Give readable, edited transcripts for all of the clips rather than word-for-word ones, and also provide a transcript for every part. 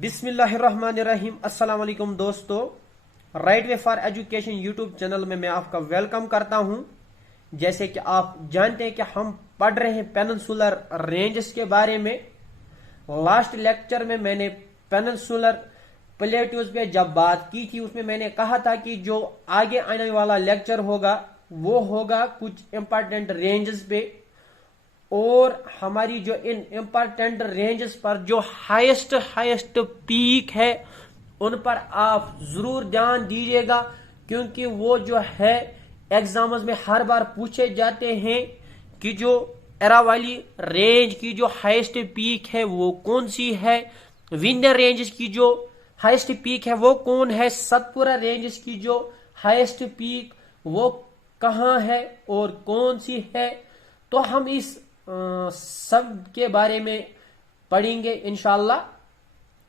बिस्मिल्लाहिर्रहमानिर्रहीम। अस्सलाम वालेकुम दोस्तों, right way for education YouTube channel में मैं आपका वेलकम करता हूं। जैसे कि आप जानते हैं कि हम पढ़ रहे हैं पेनिनसुलर रेंजेस के बारे में। लास्ट लेक्चर में मैंने पेनिनसुलर प्लेट्यूज पे जब बात की थी, उसमें मैंने कहा था कि जो आगे आने वाला लेक्चर होगा वो होगा कुछ इंपॉर्टेंट रेंजेस पे, और हमारी जो इन इंपॉर्टेंट रेंजेस पर जो हाईएस्ट पीक है उन पर आप जरूर ध्यान दीजिएगा, क्योंकि वो जो है एग्जाम्स में हर बार पूछे जाते हैं कि जो एरावाली रेंज की जो हाईएस्ट पीक है वो कौन सी है, विंध्य रेंज की जो हाईएस्ट पीक है वो कौन है, सतपुरा रेंज की जो हाईएस्ट पीक वो कहाँ है और कौन सी है। तो हम इस सब के बारे में पढ़ेंगे इंशाल्लाह।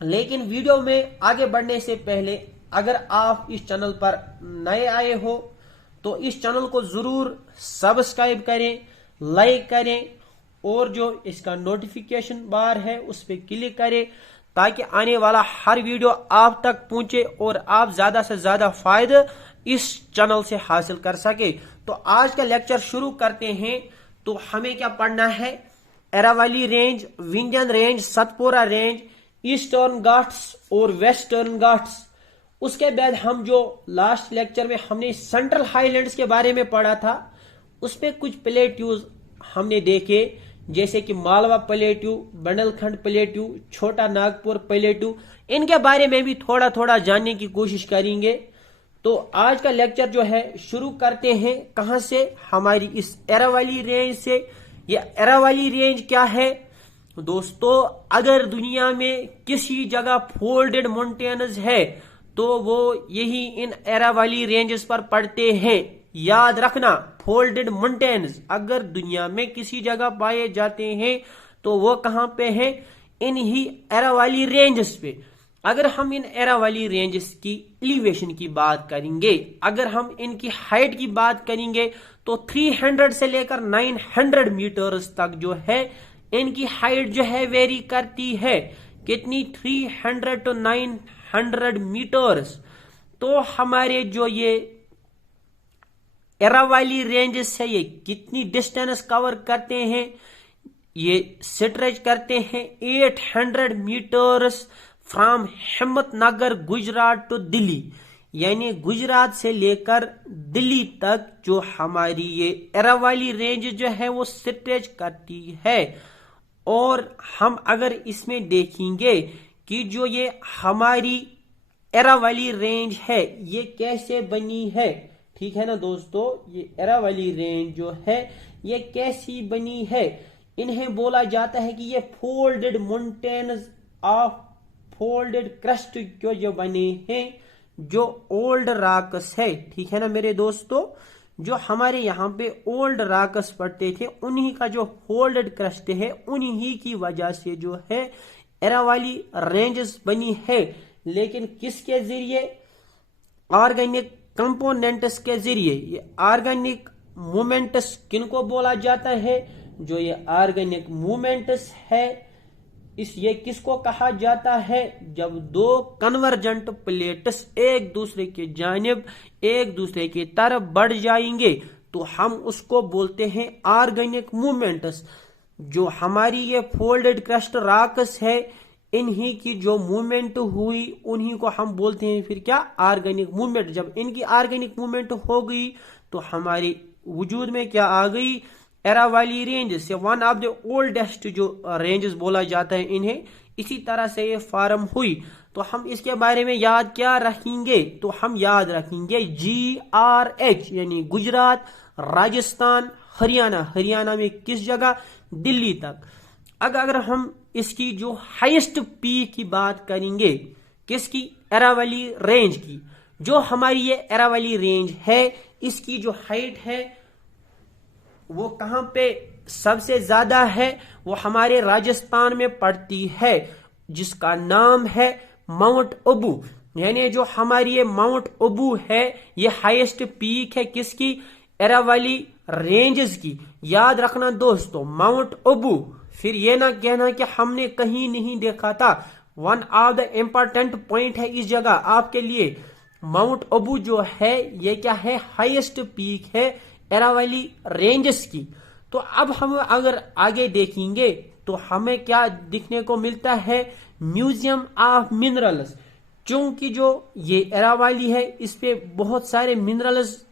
लेकिन वीडियो में आगे बढ़ने से पहले अगर आप इस चैनल पर नए आए हो तो इस चैनल को जरूर सब्सक्राइब करें, लाइक करें और जो इसका नोटिफिकेशन बार है उस पर क्लिक करें, ताकि आने वाला हर वीडियो आप तक पहुंचे और आप ज्यादा से ज्यादा फायदा इस चैनल से हासिल कर सके। तो आज का लेक्चर शुरू करते हैं। तो हमें क्या पढ़ना है? Aravalli range, Vindhyan range, Satpura range, Eastern Ghats और वेस्टर्न घाट्स। उसके बाद हम जो लास्ट लेक्चर में हमने सेंट्रल हाईलैंड्स के बारे में पढ़ा था, उसमें कुछ प्लेट्यूज हमने देखे, जैसे कि मालवा प्लेट्यू, बंडलखंड प्लेट्यू, छोटा नागपुर प्लेट्यू। इनके बारे में भी थोड़ा थोड़ा जानने की कोशिश करेंगे। तो आज का लेक्चर जो है शुरू करते हैं कहां से? हमारी इस एरावली रेंज से। ये एरावली रेंज क्या है दोस्तों? अगर दुनिया में किसी जगह फोल्डेड माउंटेन्स है तो वो यही इन एरावली रेंजेस पर पड़ते हैं। याद रखना, फोल्डेड माउंटेन्स अगर दुनिया में किसी जगह पाए जाते हैं तो वो कहां पे हैं? इन्हीं एरावली रेंजेस पे। अगर हम इन एरावली रेंजेस की एलिवेशन की बात करेंगे, अगर हम इनकी हाइट की बात करेंगे तो 300 से लेकर 900 मीटर्स तक जो है इनकी हाइट जो है वेरी करती है। कितनी? 300 टू 900 मीटर्स। तो हमारे जो ये एरावली रेंजेस है ये कितनी डिस्टेंस कवर करते हैं? ये स्ट्रेच करते हैं 800 metres from Himmatnagar Gujarat to Delhi. यानी गुजरात से लेकर दिल्ली तक जो हमारी ये एरावली रेंज जो है वो स्ट्रेच करती है। और हम अगर इसमें देखेंगे कि जो ये हमारी एरावली रेंज है ये कैसे बनी है, ठीक है ना दोस्तों? ये एरावली रेंज जो है ये कैसी बनी है? इन्हें बोला जाता है कि ये folded mountains of folded crust जो जो बने हैं, जो ओल्ड रॉक्स है, ठीक है ना मेरे दोस्तों? जो हमारे यहाँ पे ओल्ड रॉक्स पड़ते थे उन्हीं का जो फोल्डेड क्रस्ट है उन्हीं की वजह से जो है एरावली रेंजेस बनी है। लेकिन किसके जरिए? ऑर्गेनिक कंपोनेंट्स के जरिए। ये ऑर्गेनिक मूवमेंट्स किनको बोला जाता है? जो ये ऑर्गेनिक मूवमेंट्स है ये किसको कहा जाता है? जब दो कन्वर्जेंट प्लेट्स एक दूसरे के जानिब एक दूसरे की तरफ बढ़ जाएंगे तो हम उसको बोलते हैं ऑर्गेनिक मूवमेंट्स। जो हमारी ये फोल्डेड क्रस्ट रॉक्स है इन्हीं की जो मूवमेंट हुई उन्हीं को हम बोलते हैं फिर क्या? Organic movement. जब इनकी ऑर्गेनिक मूवमेंट हो गई तो हमारी वजूद में क्या आ गई? एरावली रेंजेस से वन ऑफ द ओल्डेस्ट जो रेंजेस बोला जाता है इन्हें। इसी तरह से ये फॉर्म हुई। तो हम इसके बारे में याद क्या रखेंगे? तो हम याद रखेंगे GRH, यानी गुजरात, राजस्थान, हरियाणा। हरियाणा में किस जगह? दिल्ली तक। अगर हम इसकी जो हाईएस्ट पीक की बात करेंगे, किसकी? एरावली रेंज की। जो हमारी ये एरावली रेंज है इसकी जो हाइट है वो कहां पे सबसे ज्यादा है? वो हमारे राजस्थान में पड़ती है, जिसका नाम है माउंट अबू। यानी जो हमारी ये माउंट अबू है ये हाईएस्ट पीक है किसकी? एरावली रेंजेस की। याद रखना दोस्तों, माउंट अबू। फिर ये ना कहना कि हमने कहीं नहीं देखा था, one of the important point है इस जगह आपके लिए, माउंट अबू जो है ये क्या है, हाईएस्ट पीक है अरावली रेंजेस की। तो अब हम अगर आगे देखेंगे तो हमें क्या दिखने को मिलता है, म्यूजियम ऑफ मिनरल्स। क्योंकि जो ये अरावली है इस पे बहुत सारे मिनरल्स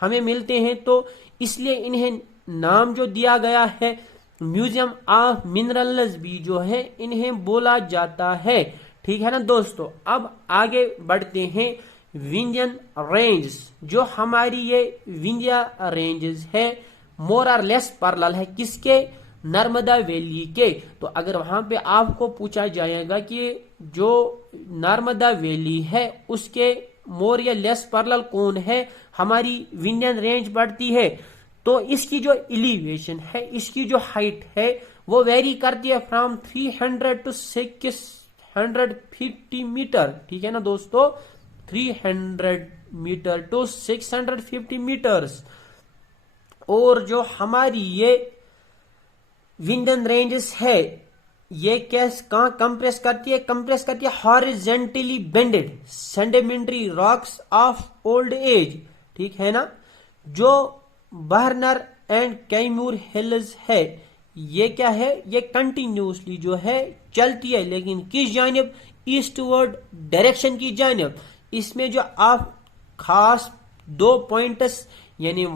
हमें मिलते हैं, तो इसलिए इन्हें नाम जो दिया गया है म्यूजियम ऑफ मिनरल्स भी जो है इन्हें बोला जाता है। ठीक है ना दोस्तों। अब आगे बढ़ते हैं, विंध्यन रेंज, जो हमारी ये विंध्या रेंजेस है मोर और लेस पैरेलल है किसके, नर्मदा वैली के। तो अगर वहां पे आपको पूछा जाएगा कि जो नर्मदा वैली है उसके मोर या लेस पैरेलल कौन है, हमारी विंध्यन रेंज बढ़ती है, तो इसकी जो एलिवेशन है, इसकी जो हाइट है वो वेरी करती है फ्रॉम 300 टू 650 मीटर। ठीक है ना दोस्तों, 300 मीटर टू 650 मीटर्स। और जो हमारी ये विंध्यन रेंजेस है ये कहां कंप्रेस करती है, कंप्रेस करती है horizontally bended sedimentary rocks of old age. ठीक है ना। जो बर्नर एंड कैमूर हिल्स है ये क्या है, ये कंटिन्यूसली जो है चलती है, लेकिन किस जानिब, ईस्टवर्ड डायरेक्शन की जानिब। इसमें जो आप खास 2 पॉइंट्स यानी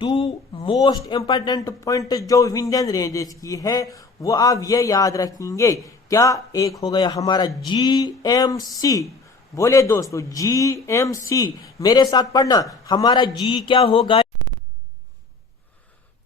2 मोस्ट इंपॉर्टेंट पॉइंट जो विंध्यन रेंजेस की है वो आप ये याद रखेंगे। क्या, एक हो गया हमारा GMC, बोले दोस्तों GMC, मेरे साथ पढ़ना, हमारा G क्या होगा।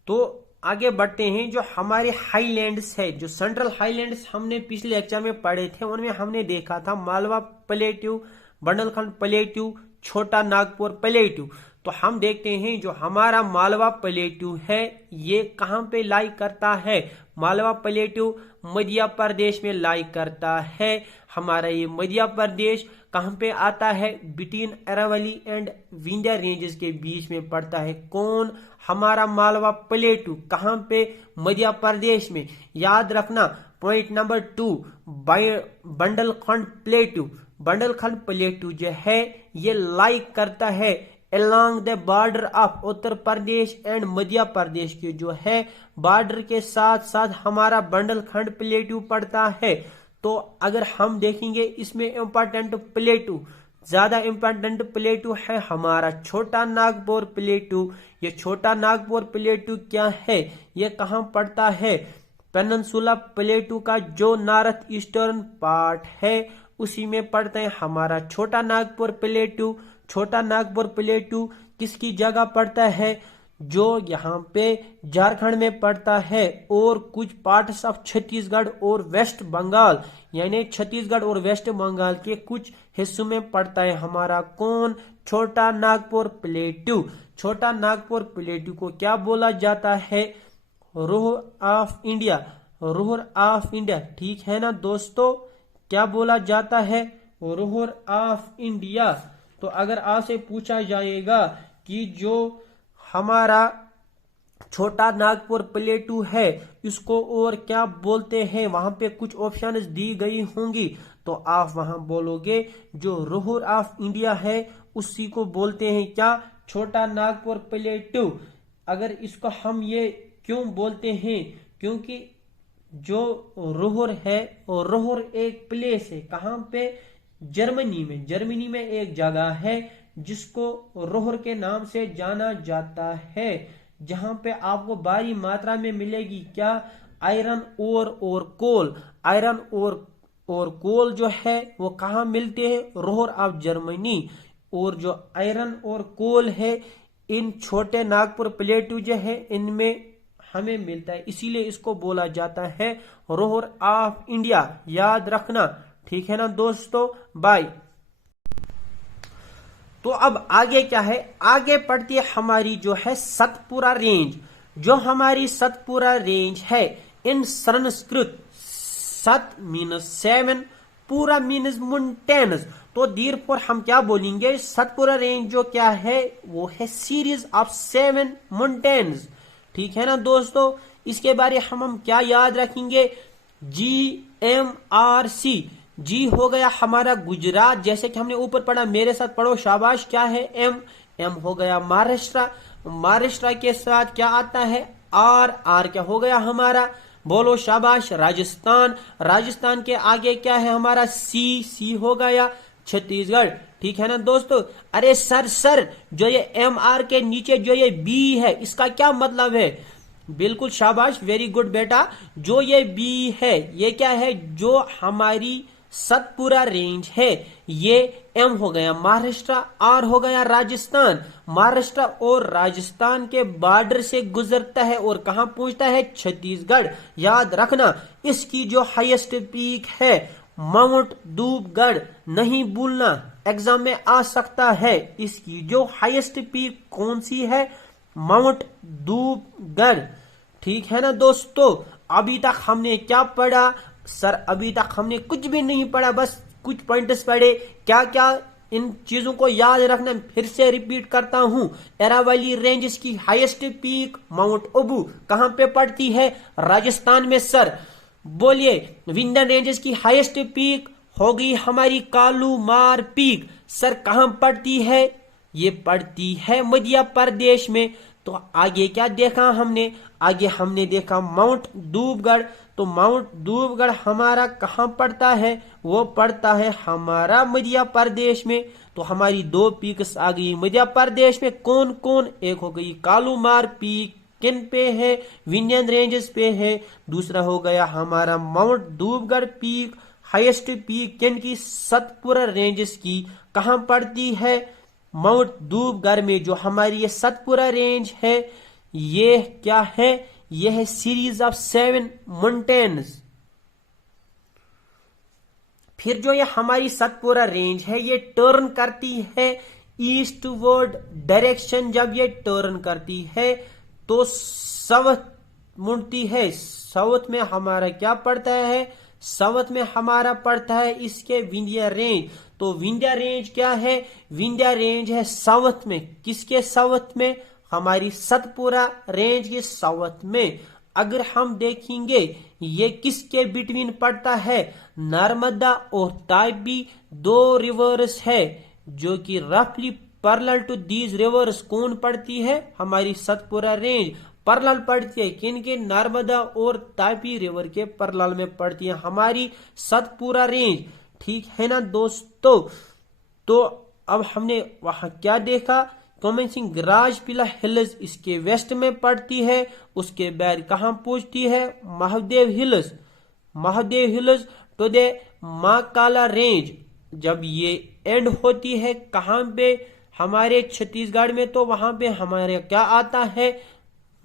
तो आगे बढ़ते हैं, जो हमारे हाईलैंड्स है, जो सेंट्रल हाईलैंड्स हमने पिछले लेक्चर में पढ़े थे उनमें हमने देखा था मालवा प्लेट्यू, बुंदेलखंड प्लेट्यू, छोटा नागपुर प्लेट्यू। तो हम देखते हैं जो हमारा मालवा प्लेट्यू है ये कहां पे लाई करता है, मालवा प्लेट्यू मध्य प्रदेश में लाई करता है। हमारा ये मध्य प्रदेश कहां पे आता है, between Aravalli and Vindhya ranges के बीच में पड़ता है। कौन, हमारा मालवा प्लेट्यू कहां पे, मध्य प्रदेश में। याद रखना point number 2, Bundelkhand plateau, Bundelkhand plateau जो है ये लाई करता है along the border of Uttar Pradesh and Madhya Pradesh के जो है बॉर्डर के साथ साथ हमारा बुंदेलखंड प्लेट्यू पड़ता है। तो अगर हम देखेंगे इसमें इंपॉर्टेंट प्लेट्यू, ज्यादा इंपॉर्टेंट प्लेट्यू है हमारा छोटा नागपुर प्लेट्यू। ये छोटा नागपुर प्लेट्यू क्या है, ये कहां पड़ता है, पेनिनसुला प्लेट्यू का जो नॉर्थ ईस्टर्न पार्ट है उसी में पड़ता है हमारा छोटा नागपुर प्लेट्यू। छोटा नागपुर प्लेट्यू किसकी जगह पड़ता है, जो यहाँ पे झारखंड में पड़ता है और कुछ पार्ट्स ऑफ छत्तीसगढ़ और वेस्ट बंगाल, यानी छत्तीसगढ़ और वेस्ट बंगाल के कुछ हिस्सों में पड़ता है हमारा कौन, छोटा नागपुर प्लेट्यू। छोटा नागपुर प्लेट्यू को क्या बोला जाता है, रोह ऑफ इंडिया, रोह ऑफ इंडिया। ठीक है ना दोस्तों, क्या बोला जाता है, रोह ऑफ इंडिया। तो अगर आपसे पूछा जाएगा कि जो हमारा छोटा नागपुर प्लेट्यू है इसको और क्या बोलते हैं, वहां पे कुछ ऑप्शंस दी गई होंगी, तो आप वहां बोलोगे जो रोह ऑफ इंडिया है उसी को बोलते हैं क्या, छोटा नागपुर प्लेट्यू। अगर इसको हम ये क्यों बोलते हैं, क्योंकि जो रोहर है और रोहर एक प्लेस है, कहां पे, जर्मनी में। जर्मनी में एक जगह है जिसको रोहर के नाम से जाना जाता है, जहां पे आपको भारी मात्रा में मिलेगी क्या, आयरन ओर और कोल। आयरन और कोल जो है वो कहां मिलते हैं, रोहर ऑफ जर्मनी। और जो आयरन और कोल है इन छोटे नागपुर प्लेट्यू जो है इनमें हमें मिलता है, इसीलिए इसको बोला जाता है रोहर ऑफ इंडिया। याद रखना, ठीक है ना दोस्तों, बाय। तो अब आगे क्या है, आगे पड़ती है हमारी जो है सतपुरा रेंज। जो हमारी सतपुरा रेंज है इन संस्कृत सत मीनस 7, पूरा मीनस माउंटेन्स। तो देयरफॉर हम क्या बोलेंगे, सतपुरा रेंज जो क्या है वो है सीरीज ऑफ 7 माउंटेन्स। ठीक है ना दोस्तों, इसके बारे हम क्या याद रखेंगे, MRC, जी हो गया हमारा गुजरात। जैसे कि हमने ऊपर पढ़ा, मेरे साथ पढ़ो शाबाश, क्या है एम हो गया महाराष्ट्र। महाराष्ट्र के साथ क्या आता है आर क्या हो गया हमारा, बोलो शाबाश राजस्थान। राजस्थान के आगे क्या है हमारा सी हो गया छत्तीसगढ़। ठीक है ना दोस्तों। अरे सर जो ये MR के नीचे जो ये B है इसका क्या मतलब है, बिल्कुल शाबाश, वेरी गुड बेटा। जो ये B है ये क्या है, जो हमारी सतपुरा रेंज है, ये M हो गया महाराष्ट्र, R हो गया राजस्थान। महाराष्ट्र और राजस्थान के बॉर्डर से गुजरता है और कहां पहुंचता है, छत्तीसगढ़। याद रखना इसकी जो हाईएस्ट पीक है माउंट दूबगढ़, नहीं भूलना, एग्जाम में आ सकता है। इसकी जो हाईएस्ट पीक कौन सी है, माउंट दूबगढ़। ठीक है ना दोस्तों। अभी तक हमने क्या पढ़ा सर, अभी तक हमने कुछ भी नहीं पढ़ा, बस कुछ पॉइंट्स पढ़े। क्या क्या इन चीजों को याद रखना, फिर से रिपीट करता हूं। अरावली रेंज की हाईएस्ट पीक माउंट अबू कहां पे पड़ती है, राजस्थान में सर। बोलिए विंध्य रेंजेस की हाईएस्ट पीक होगी हमारी कालूमार पीक, सर कहां पड़ती है, ये पड़ती है मध्य प्रदेश में। तो आगे क्या देखा हमने, आगे हमने देखा माउंट दूबगढ़। तो माउंट दूबगढ़ हमारा कहां पड़ता है, वो पड़ता है हमारा मध्य प्रदेश में। तो हमारी दो पीक्स आ गई मध्य प्रदेश में, कौन कौन, एक हो गई कालूमार पीक, किन पे है, विंध्यन रेंजेस पे है। दूसरा हो गया हमारा माउंट दूबगढ़ पीक, हाईएस्ट पीक किन की, सतपुरा रेंजेस की। कहां पड़ती है, माउंट दूबगढ़ में। जो हमारी ये सतपुरा रेंज है ये क्या है, ये है सीरीज ऑफ 7 माउंटेन्स। फिर जो ये हमारी सतपुरा रेंज है ये टर्न करती है ईस्टवर्ड डायरेक्शन। जब ये टर्न करती है तो साउथ मुड़ती है। साउथ में हमारा क्या पड़ता है, साउथ में हमारा पड़ता है इसके विंध्य रेंज। तो विंध्य रेंज क्या है, विंध्य रेंज है साउथ में, किसके साउथ में, हमारी सतपुरा रेंज के साउथ में। अगर हम देखेंगे ये किसके बिटवीन पड़ता है, नर्मदा और तापी दो रिवर्स है जो कि रफली पैरेलल टू दीज रिवर्स कौन पड़ती है, हमारी सतपुरा रेंज पैरेलल पड़ती है किनके, नर्मदा और तापी रिवर के पैरेलल में पड़ती है हमारी सतपुरा रेंज। ठीक है ना दोस्तों। तो अब हमने वहां क्या देखा, कमेंसिंग राजपीला हिल्स इसके वेस्ट में पड़ती है, उसके बाद कहां पहुंचती है, Mahadev hills, Mahadev hills to the Mahakala range. जब ये एंड होती है कहां पे, हमारे छत्तीसगढ़ में, तो वहां पे हमारे क्या आता है,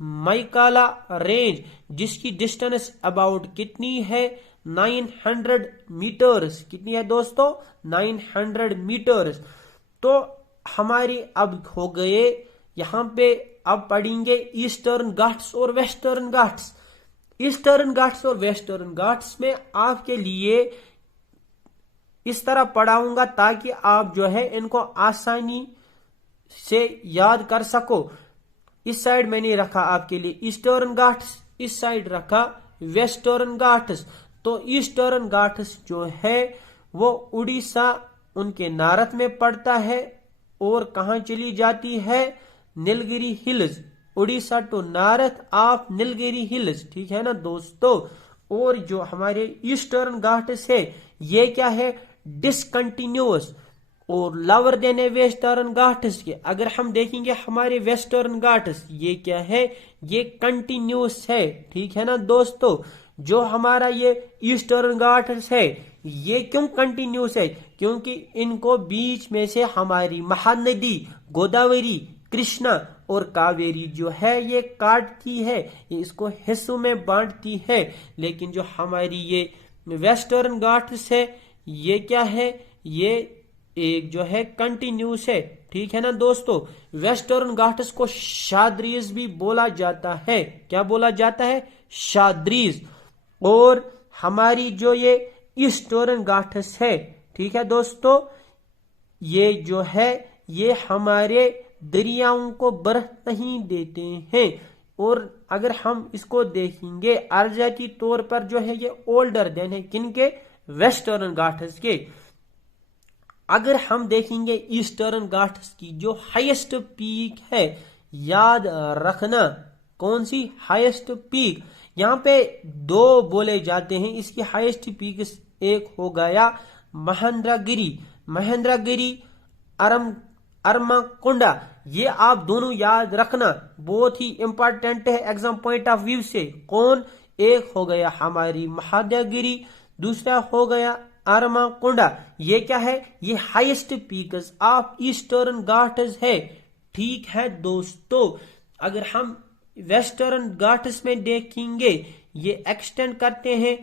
महाकाला रेंज, जिसकी डिस्टेंस अबाउट कितनी है, 900 मीटर्स। कितनी है दोस्तों, 900 मीटर्स। तो हमारी अब हो गए यहां पे, अब पढ़ेंगे ईस्टर्न घाट्स और वेस्टर्न घाट्स। ईस्टर्न घाट्स और वेस्टर्न घाट्स में आपके लिए इस तरह पढ़ाऊंगा ताकि आप जो है इनको आसानी से याद कर सको। इस साइड मैंने रखा आपके लिए ईस्टर्न घाट्स, इस साइड रखा वेस्टर्न घाट्स। तो ईस्टर्न घाट्स जो है वो उड़ीसा उनके नारद में पड़ता है और कहां चली जाती है, Nilgiri hills, Orissa to north of Nilgiri hills. ठीक है ना दोस्तों। और जो हमारे ईस्टर्न घाट्स है ये क्या है, डिसकंटिन्यूअस और लोअर देन वेस्टर्न घाट्स के। अगर हम देखेंगे हमारे वेस्टर्न घाट्स ये क्या है, ये कंटिन्यूअस है। ठीक है ना दोस्तों। जो हमारा ये ईस्टर्न घाट्स है ये क्यों कंटिन्यूअस है, क्योंकि इनको बीच में से हमारी महानदी गोदावरी, कृष्णा और कावेरी जो है ये काटती है, ये इसको हिस्सों में बांटती है। लेकिन जो हमारी ये वेस्टर्न घाट्स है ये क्या है, ये एक जो है कंटिन्यूस है। ठीक है ना दोस्तों। वेस्टर्न घाट्स को शाद्रीज भी बोला जाता है। क्या बोला जाता है, शाद्रीज। और हमारी जो ये ईस्टर्न घाट्स है, ठीक है दोस्तों, ये जो है ये हमारे दरियाओं को बर्फ नहीं देते हैं और अगर हम इसको देखेंगे अर्जाती तौर पर जो है ये ओल्डर देन है किनके, वेस्टर्न घाट्स के। अगर हम देखेंगे ईस्टर्न घाट्स की जो हाईएस्ट पीक है, याद रखना कौन सी हाईएस्ट पीक, यहाँ पे दो बोले जाते हैं इसकी हाईएस्ट पीक। एक हो गया महेंद्रगिरी, महेंद्रगिरी अरमाकुंडा, ये आप दोनों याद रखना, बहुत ही इंपॉर्टेंट है एग्जाम पॉइंट ऑफ व्यू से। कौन, एक हो गया हमारी महेंद्रगिरी, दूसरा हो गया अरमाकुंडा। ये क्या है, ये highest peaks of eastern Ghats है। ठीक है दोस्तों, अगर हम वेस्टर्न घाट्स में देखेंगे ये एक्सटेंड करते हैं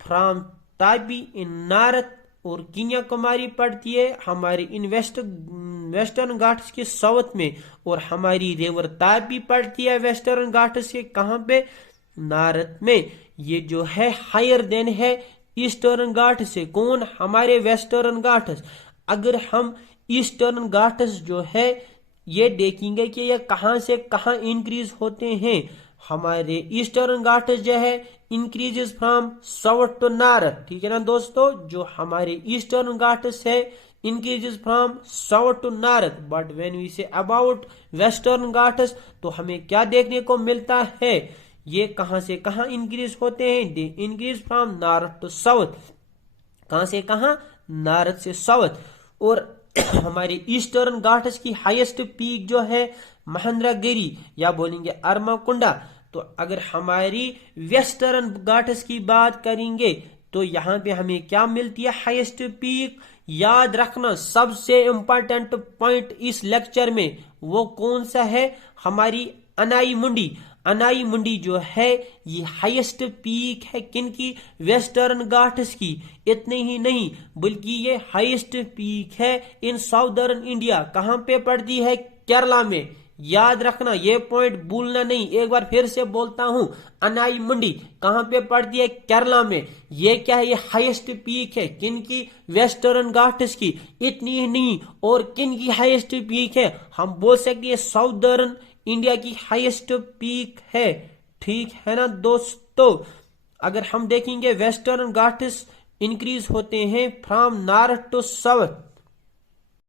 फ्रॉम तापी इन नॉर्थ, और कन्याकुमारी पड़ती है हमारी इन वेस्टर्न घाट्स के साउथ में, और हमारी रिवर तापी पड़ती है वेस्टर्न घाट्स के कहां पे, नॉर्थ में। ये जो है हायर देन है ईस्टर्न घाट से। कौन, हमारे वेस्टर्न घाट्स। अगर हम ईस्टर्न घाट्स जो है ये देखेंगे कि ये कहां से कहां इंक्रीज होते हैं, हमारे ईस्टर्न घाट्स जो है increases from south to north. ठीक है ना दोस्तों, जो हमारे ईस्टर्न घाट्स है increases from south to north. But when we say about western Ghats तो हमें क्या देखने को मिलता है, ये कहां से कहां इंक्रीज होते हैं, they increase from north to south. कहां से कहां, नॉर्थ से साउथ। और हमारे ईस्टर्न घाट्स की हाईएस्ट पीक जो है महेंद्रगिरी या बोलेंगे अरमाकुंडा। तो अगर हमारी वेस्टर्न घाट्स की बात करेंगे तो यहाँ पे हमें क्या मिलती है, हाईएस्ट पीक। याद रखना सबसे इंपॉर्टेंट पॉइंट इस लेक्चर में वो कौन सा है, हमारी अनाई मुंडी। अनाई मुंडी जो है ये हाईएस्ट पीक है किनकी, वेस्टर्न घाट्स की। इतने ही नहीं बल्कि ये हाईएस्ट पीक है इन साउदर्न इंडिया। कहां पे पड़ती है, केरला में। याद रखना ये पॉइंट भूलना नहीं, एक बार फिर से बोलता हूं, अनाई मुंडी कहां पे पड़ती है, केरला में। ये क्या है, ये हाईएस्ट पीक है किनकी, वेस्टर्न घाट्स की। इतनी ही नहीं और किनकी हाईएस्ट पीक है, हम बोल सकते हैं साउदर्न इंडिया की हाईएस्ट पीक है। ठीक है ना दोस्तों, अगर हम देखेंगे वेस्टर्न घाट्स इंक्रीज होते हैं फ्रॉम नॉर्थ टू साउथ।